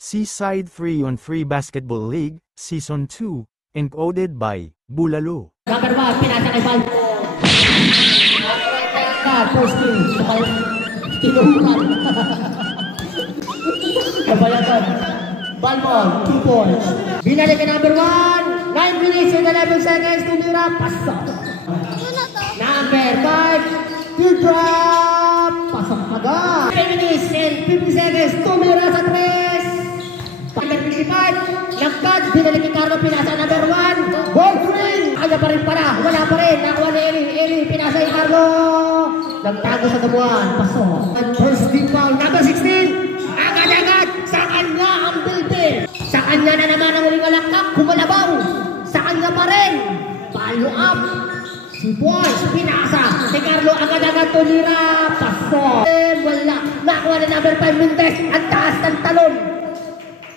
Seaside Free on Free Basketball League, Season 2, encoded by Bulalo. Number 1, pinasa kay Balbo. First team, tinuhukan. Kabayatan. Balbo, 2 points. Binalik kay number 1, 9 minutes and 11 seconds, tumira, pasta. Number 5, teardrop, pasok agad. 10 minutes and 50 seconds, tumira sa 3. Number 55, lagkad, binalik kay Carlo, pinasa number 1, ball 3. Kaya pa rin pala, wala pa rin, nakuha ni Eli, pinasa kay Carlo. Nagtago sa damuan, pasok. First team foul, number 16, agad-agad, sa kanya ang bilbil. Sa kanya na naman ang uling alakak, kumalabaw. Sa kanya pa rin, follow up. Si Boys, pinasa. Si Carlo, agad-agad tulira, pasok. Wala, nakuha na number 5, Mintes, ang taas ng talon.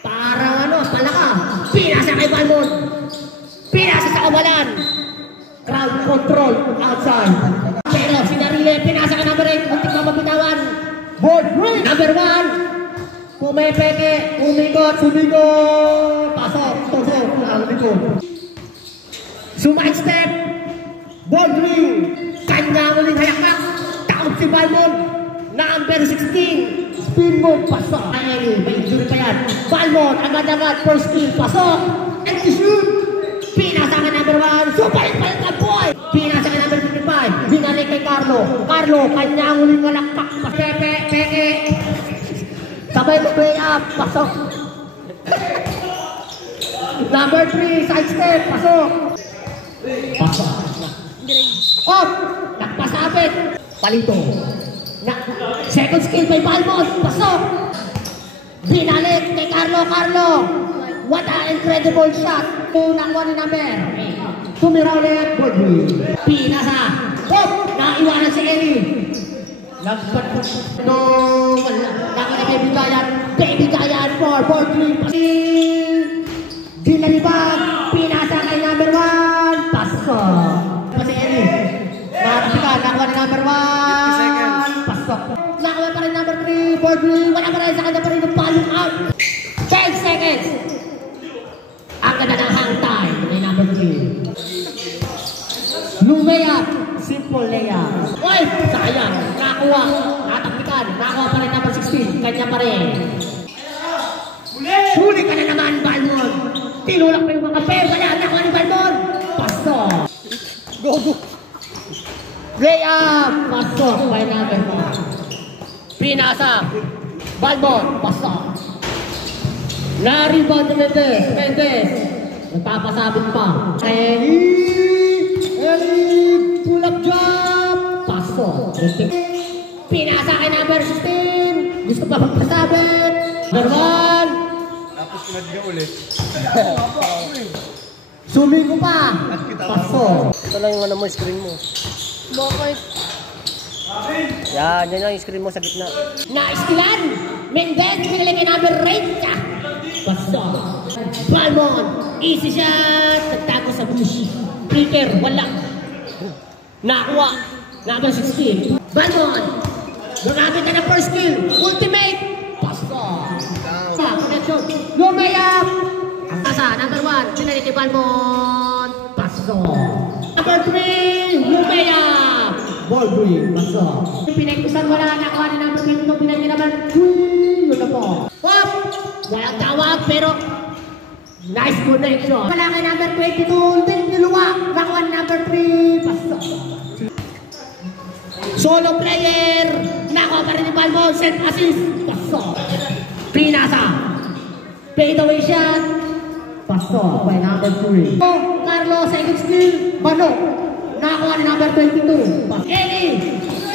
Parang palaka. Pinasa kay Balmon. Pinasa sa kawalan. Crowd control outside. Pero si Darile, pinasa kay number 8, muntik mapapitawan. Board break. Number 1. Pumepeke, umikot, pasok, tosok, ang likod. Sumide step. Board ring. Kanya uling hayakak. Taot si Balmon. Number 16. Spin move, pasok. Ay, may injury pa yan. Balmon, agad-agad, first spin, pasok. And shoot. Pinasa ka number 1. Supalit-palit ka, boy. Pinasa ka number 55. Binalik kay Carlo. Carlo, kanya ang uling malakpak. Peke. Sabay mo play up, pasok. Number 3, side step, pasok. Pasok. Off. Nagpasabit. Palito. Second skill by Balmon. Pasok. Binalik kay Carlo. What an incredible shot. Nakuha ni number. Tumira ulit. Pinasa. Hop. Naiwanan si Eli. Nagpat. No. Naka na Baby Giant 4-4-3. Dinalibag. Pinasa kay number 1. Pasok. Si Eli. Nakuha ni number 1. Pasok. Nakuha pa rin number 3. Ball green. Wala pa rin sa kanya pa rin ng palong out. 10 seconds. Ang ganda ng hang time. May number 3. Layup. Simple layup. Oy! Sayang. Nakuha. Natakpikan. Nakuha pa rin number 16. Kanya pa rin. Huli ka na naman, Balmon. Tinulak pa yung mga pair. Kaya nakuha ni Balmon. Pasok. Go. Layup! Pasok by number 1. Pinasa. Balmon. Pasok. Na-rebound ni Mendes. Nagpapasabit pa. Eli! Pull-up jump! Pasok. Pinasa kay number 16. Gusto pa magpasabit. Number 1. Tapos pinagyo ulit. Sumingo pa. Pasok. Ito lang yung mo, screen mo. Bakit? Yan yung screen mo sa gitna. Na-iskilan! Mendes, pinalik kay number 8. Pasok. Balmon, easy shot. Nagtago sa bush. Flicker, wala. Nakuha. Number 16. Balmon. Nagamit na ng first skill. Ultimate. Pasok. Connection. Layup. Asa, number 1. Pinalik kay Balmon. Pasok. Number 3. Layup. Ball green. Pasok. Pinagkusan wala. Nakuha ni number 22. Pinagkusan number 3. Yun na po. Wap. Walang tawag pero nice connection. Wala kay number 22. Niluwa. Nakuha ni number 3. Pasok. Solo player. Nakuha pa rin ni Balmon. Set assist. Pasok. Pinasa. Fade away shot. Pasok by number 3. Carlo, second skill. Bano. Nakuha ni number 22. Eli.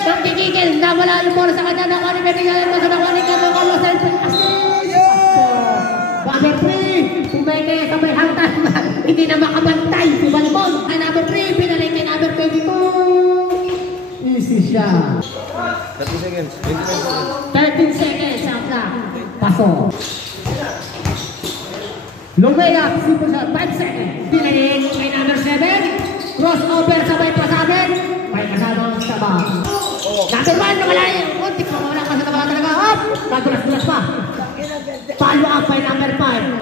Pagkikikil. Nawala yung bola sa kanya. Nakuha ni Benigay. Nakuha ni Carlo. Second assist. Number 3, pumeke sa may hangtan. Hindi na makabantay si Balmon. Ay number 3, pinalik kay number 22. Easy shot. 30 seconds. 13 seconds. Shot na. Pasok. Layup, simple shot. 5 seconds. Pinalik kay number 7. Crossover sa may pasabit. May kasama sa ba. Number 1, nawala yung. Muntik pa, wala ka sa taba talaga. Up! Nagulas-gulas pa. Follow up by number 5.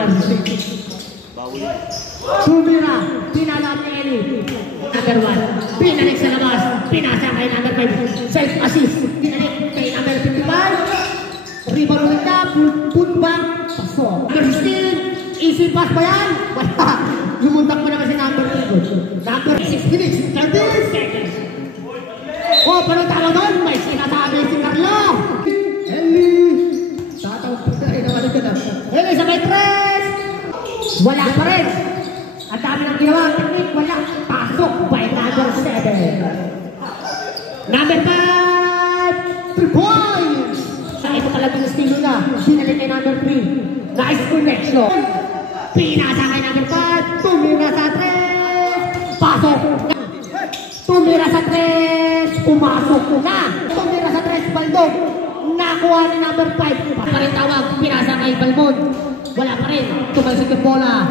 Tumira, pinalap ni Eli. Number 1. Pinalik sa labas. Pinasa kay number 5. Self-assist. Pinalik kay number 55. Rebound ulit na. Put back. Paso. Number 16. Easy pass ba yan? Wala. Lumuntak mo naman si number 3. Number 6 minutes. 30 seconds. Oh, pero tama doon. May sinasabi si Carlo. Eli. Tatawag po tayo naman ito na. Eli sa may 3. Wala pa rin. At dami ng ginawa. Technique. Wala. Pasok by number 7. Number 5. 3 points. Sa ito talaga yung estilo na. Sinalik kay number 3. Nice connection. Pinasa kay number 5. Tumira sa 3. Pasok. Tumira sa 3. Pumasok na. Tumira sa 3. Baldog. Nakuha ni number 5. Pa rin tawag. Pinasa kay Balmon. Wala pa rin. Tumalsik yung bola.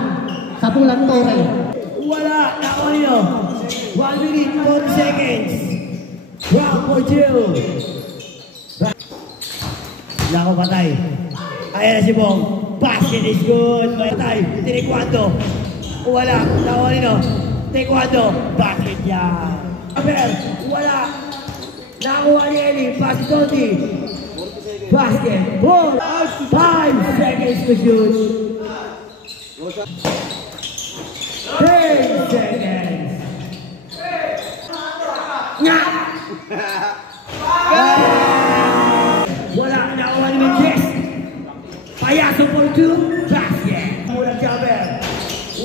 Sa bulang Torre. Wala. Nakuha niyo. 1 minute, 4 seconds. Round for 2. Nako patay. Ayan na si Bong. Basket is good. Patay. Taekwondo. Wala. Nakuha niyo. Taekwondo. Basket yan. Aber. Wala. Nakuha ni Eli. Basket only. Basket. Ball. 5 seconds to shoot. 10 seconds. Nga! Wala. Nakuha ni Mendes. Payaso for 2. Basket. Mula Jaber.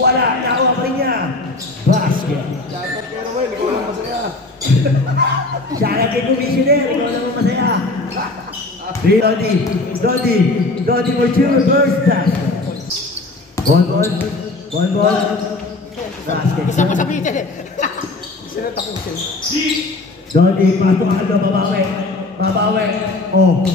Wala. Nakuha pa rin niya. Basket. Sana kay Commissioner. Ikaw naman masaya. Dodi for 2. First basket. One ball. Basket. Isa pa sa middle eh. Dodi, pasok ka doon, babawi. Oh!